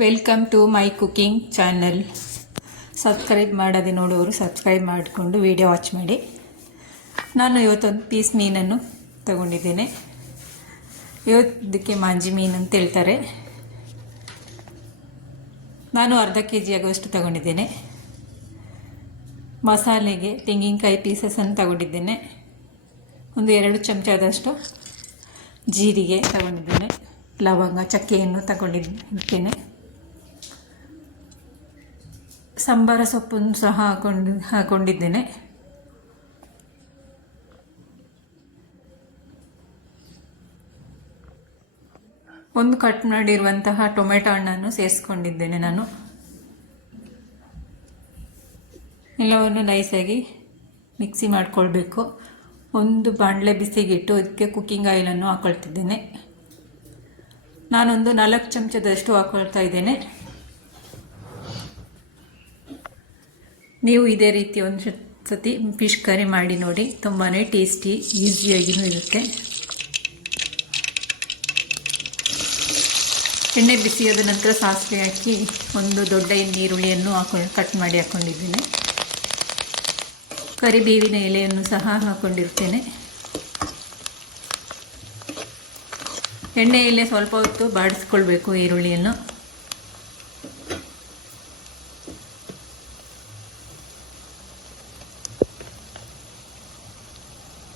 Welcome to my cooking channel. Subscribe ಮಾಡದೆ ನೋಡೋರು subscribe ಮಾಡಿಕೊಂಡು ವಿಡಿಯೋ ವಾಚ್ ಮಾಡಿ. ನಾನು ಇವತ್ತೊಂದು ಪೀಸ್ ಮೀನನ್ನು ತಗೊಂಡಿದ್ದೇನೆ. ಇವತ್ತಕ್ಕೆ ಮಾಂಜಿ ಮೀನು ಅಂತ ಹೇಳ್ತಾರೆ. ನಾನು ಅರ್ಧ kg ಆಗುವಷ್ಟು ತಗೊಂಡಿದ್ದೇನೆ. ಮಸಾಲೆಗೆ ತೆಂಗಿನಕಾಯಿ ಪೀಸಸನ್ನು ತಗೊಂಡಿದ್ದೇನೆ. ಒಂದು 2 ಚಮಚದಷ್ಟು ಜೀರಿಗೆ ತಗೊಂಡಿದ್ದೇನೆ. ಲವಂಗ ಚಕ್ಕೆಯನ್ನು ತಗೊಂಡಿದ್ದೇನೆ. ಸಂಬಾರ ಸೊಪ್ಪನ್ನು ಸಹ ಹಾಕೊಂಡಿದ್ದೇನೆ. ಒಂದು ಕಟ್ ಮಾಡಿರುವಂತಹ ಟೊಮೆಟೊ ಹಣ್ಣನ್ನು ಸೇರಿಸ್ಕೊಂಡಿದ್ದೇನೆ. ನಾನು ಎಲ್ಲವನ್ನು ನೈಸಾಗಿ ಮಿಕ್ಸಿ ಮಾಡಿಕೊಳ್ಬೇಕು. ಒಂದು ಬಾಣಲೆ ಬಿಸಿಗಿಟ್ಟು ಅದಕ್ಕೆ ಕುಕ್ಕಿಂಗ್ ಆಯಿಲನ್ನು ಹಾಕೊಳ್ತಿದ್ದೇನೆ. ನಾನೊಂದು 4 ಚಮಚದಷ್ಟು ಹಾಕೊಳ್ತಾ ಇದ್ದೇನೆ. ನೀವು ಇದೇ ರೀತಿ ಒಂದು ಸತಿ ಫಿಶ್ ಕರಿ ಮಾಡಿ ನೋಡಿ. ತುಂಬಾ ಟೇಸ್ಟಿ, ಈಸಿಯಾಗಿಯೂ ಇರುತ್ತೆ. ಎಣ್ಣೆ ಬಿಸಿಯಾದ ನಂತರ ಸಾಸಿವೆ ಹಾಕಿ ಒಂದು ದೊಡ್ಡ ಈರುಳ್ಳಿಯನ್ನು ಕಟ್ ಮಾಡಿ ಹಾಕ್ಕೊಂಡಿದ್ದೇನೆ. ಕರಿಬೇವಿನ ಎಲೆಯನ್ನು ಸಹ ಹಾಕ್ಕೊಂಡಿರ್ತೇನೆ. ಎಣ್ಣೆಯಲ್ಲೇ ಸ್ವಲ್ಪ ಹೊತ್ತು ಬಾಡಿಸ್ಕೊಳ್ಬೇಕು ಈರುಳ್ಳಿಯನ್ನು.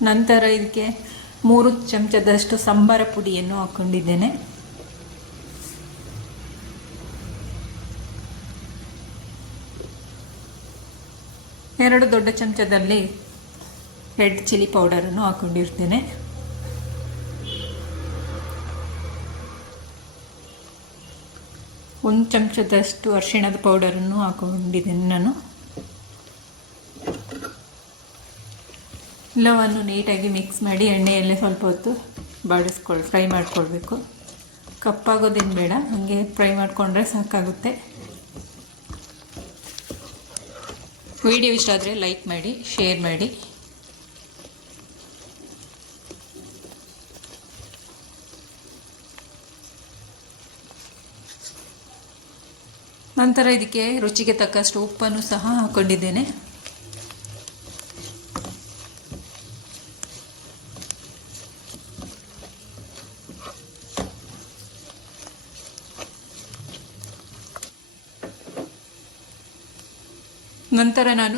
ನಂತರ ಇದಕ್ಕೆ 3 ಚಮಚದಷ್ಟು ಸಂಬಾರ ಪುಡಿಯನ್ನು ಹಾಕ್ಕೊಂಡಿದ್ದೇನೆ. ಎರಡು ದೊಡ್ಡ ಚಮಚದಲ್ಲಿ ರೆಡ್ ಚಿಲ್ಲಿ ಪೌಡರನ್ನು ಹಾಕ್ಕೊಂಡಿರ್ತೇನೆ. ಒಂದು ಚಮಚದಷ್ಟು ಅರಿಶಿಣದ ಪೌಡರನ್ನು ಹಾಕ್ಕೊಂಡಿದ್ದೇನೆ ನಾನು. ಎಲ್ಲವನ್ನು ನೀಟಾಗಿ ಮಿಕ್ಸ್ ಮಾಡಿ ಎಣ್ಣೆಯಲ್ಲೇ ಸ್ವಲ್ಪ ಹೊತ್ತು ಫ್ರೈ ಮಾಡಿಕೊಳ್ಬೇಕು. ಕಪ್ಪಾಗೋದೇನು ಬೇಡ, ಹಾಗೆ ಫ್ರೈ ಮಾಡಿಕೊಂಡ್ರೆ ಸಾಕಾಗುತ್ತೆ. ವಿಡಿಯೋ ಇಷ್ಟ ಆದರೆ ಲೈಕ್ ಮಾಡಿ, ಶೇರ್ ಮಾಡಿ. ನಂತರ ಇದಕ್ಕೆ ರುಚಿಗೆ ತಕ್ಕಷ್ಟು ಉಪ್ಪನ್ನು ಸಹ ಹಾಕ್ಕೊಂಡಿದ್ದೇನೆ. ನಂತರ ನಾನು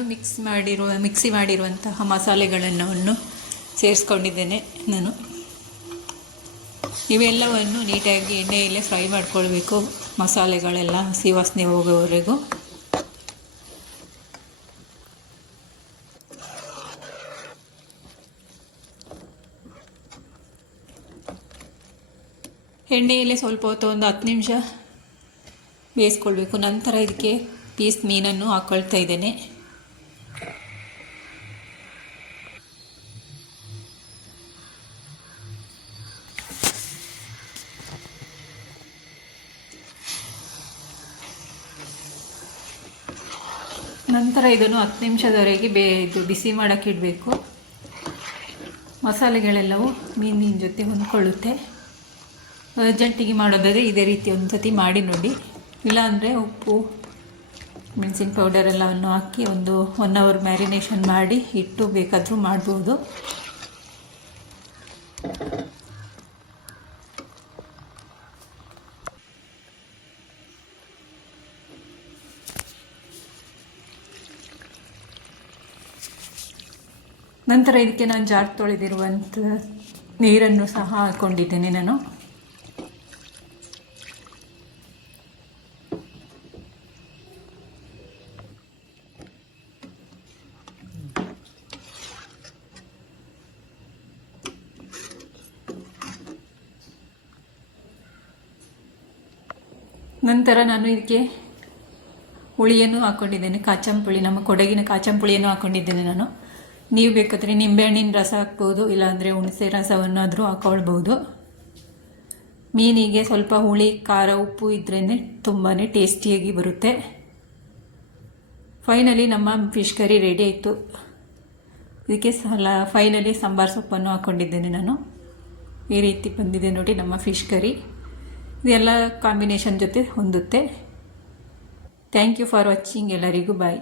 ಮಿಕ್ಸಿ ಮಾಡಿರುವಂತಹ ಮಸಾಲೆಗಳನ್ನು ಸೇರಿಸ್ಕೊಂಡಿದ್ದೇನೆ. ನಾನು ಇವೆಲ್ಲವನ್ನು ನೀಟಾಗಿ ಎಣ್ಣೆಯಲ್ಲೇ ಫ್ರೈ ಮಾಡಿಕೊಳ್ಬೇಕು. ಮಸಾಲೆಗಳೆಲ್ಲ ಹಸಿ ವಾಸನೆ ಹೋಗೋವರೆಗೂ. ಎಣ್ಣೆಯಲ್ಲೇ ಸ್ವಲ್ಪ ಹೊತ್ತು ಒಂದು 10 ನಿಮಿಷ ಬೇಯಿಸ್ಕೊಳ್ಬೇಕು. ನಂತರ ಇದಕ್ಕೆ ಪೀಸ್ ಮೀನನ್ನು ಹಾಕ್ಕೊಳ್ತಾ ಇದ್ದೇನೆ. ನಂತರ ಇದನ್ನು 10 ನಿಮಿಷದವರೆಗೆ ಬಿಸಿ ಮಾಡೋಕ್ಕಿಡಬೇಕು. ಮಸಾಲೆಗಳೆಲ್ಲವೂ ಮೀನಿನ ಜೊತೆ ಹೊಂದ್ಕೊಳ್ಳುತ್ತೆ. ಅರ್ಜೆಂಟಿಗೆ ಮಾಡೋದಾದರೆ ಇದೇ ರೀತಿ ಒಂದು ಸತಿ ಮಾಡಿ ನೋಡಿ. ಇಲ್ಲಾಂದರೆ ಉಪ್ಪು, ಮೆಣಸಿನ ಪೌಡರ್ ಎಲ್ಲವನ್ನು ಹಾಕಿ ಒಂದು 1 ಅವರ್ ಮ್ಯಾರಿನೇಷನ್ ಮಾಡಿ ಇಟ್ಟು ಬೇಕಾದರೂ ಮಾಡ್ಬೋದು. ನಂತರ ಇದಕ್ಕೆ ನಾನು ಜಾರ್ ತೊಳೆದಿರುವಂಥ ನೀರನ್ನು ಸಹ ಹಾಕ್ಕೊಂಡಿದ್ದೇನೆ ನಾನು. ನಂತರ ನಾನು ಇದಕ್ಕೆ ಹುಳಿಯನ್ನು ಹಾಕ್ಕೊಂಡಿದ್ದೇನೆ. ಕಾಚಂಪುಳಿ, ನಮ್ಮ ಕೊಡಗಿನ ಕಾಚಂಪುಳಿಯನ್ನು ಹಾಕ್ಕೊಂಡಿದ್ದೇನೆ ನಾನು. ನೀವು ಬೇಕಾದರೆ ನಿಂಬೆಹಣ್ಣಿನ ರಸ ಹಾಕ್ಬೋದು, ಇಲ್ಲಾಂದರೆ ಹುಣಸೆ ರಸವನ್ನಾದರೂ ಹಾಕ್ಕೊಳ್ಬೋದು. ಮೀನಿಗೆ ಸ್ವಲ್ಪ ಹುಳಿ, ಖಾರ, ಉಪ್ಪು ಇದ್ರೇ ತುಂಬಾ ಟೇಸ್ಟಿಯಾಗಿ ಬರುತ್ತೆ. ಫೈನಲಿ ನಮ್ಮ ಫಿಶ್ ಕರಿ ರೆಡಿ ಆಯಿತು. ಇದಕ್ಕೆ ಫೈನಲಿ ಸಾಂಬಾರು ಸೊಪ್ಪನ್ನು ಹಾಕ್ಕೊಂಡಿದ್ದೇನೆ ನಾನು. ಈ ರೀತಿ ಬಂದಿದೆ ನೋಡಿ ನಮ್ಮ ಫಿಶ್ ಕರಿ. ಇದೆಲ್ಲ ಕಾಂಬಿನೇಷನ್ ಜೊತೆ ಹೊಂದುತ್ತೆ. Thank you for watching. ಎಲ್ಲರಿಗೂ ಬಾಯ್.